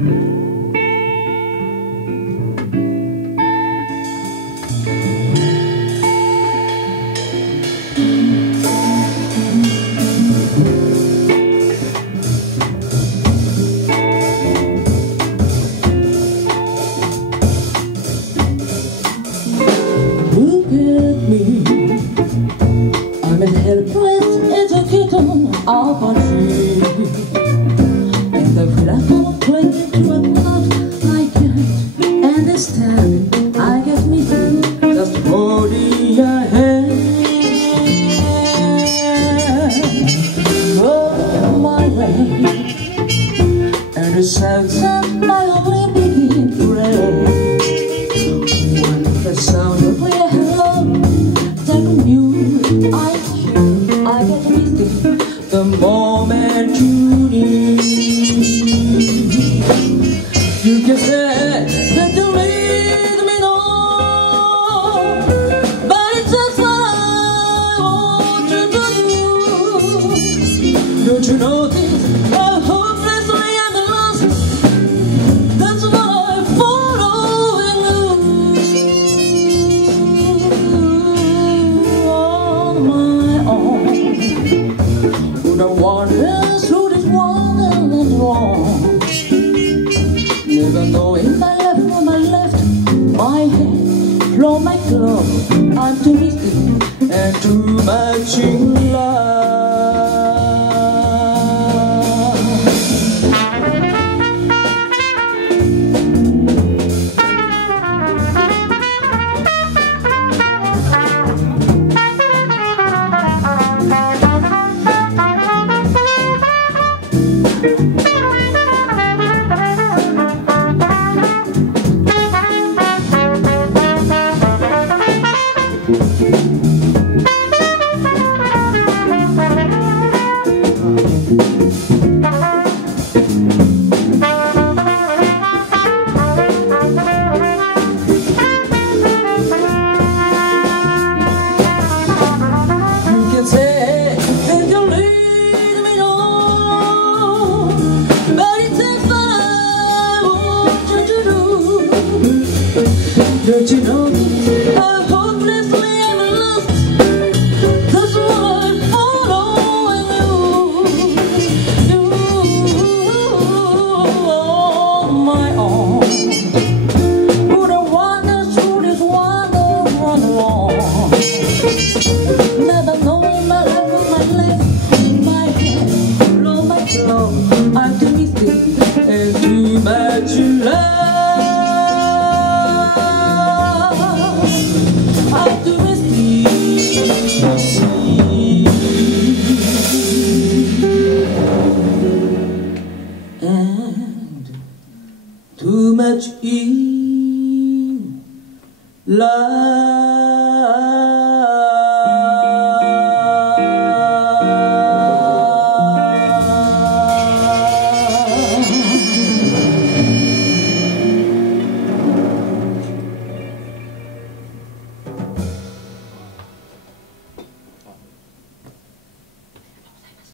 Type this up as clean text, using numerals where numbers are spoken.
I'm as helpless as a kitten up a tree, and the flat of a plate to a pot I can't understand. I get me just holding your hand. Go my way, and the sounds of my only begin to rain. When the sound of your hello, like you, I get misty the moment you leave. You can say that you leave me on, but it's just what I want you to do. Don't you notice how hopelessly I'm lost? That's why I'm following you on my own. Would I wander through this wonderland wrong, never knowing my left from my left, my head from my glove. I'm too misty and too much in love. Don't you know how hopelessly I'm lost? That's why I'm following you on my own. Would I wander through this wonderland, never knowing my left from my left, my head from my glove. I'm too misty and too much in love. And too much in love.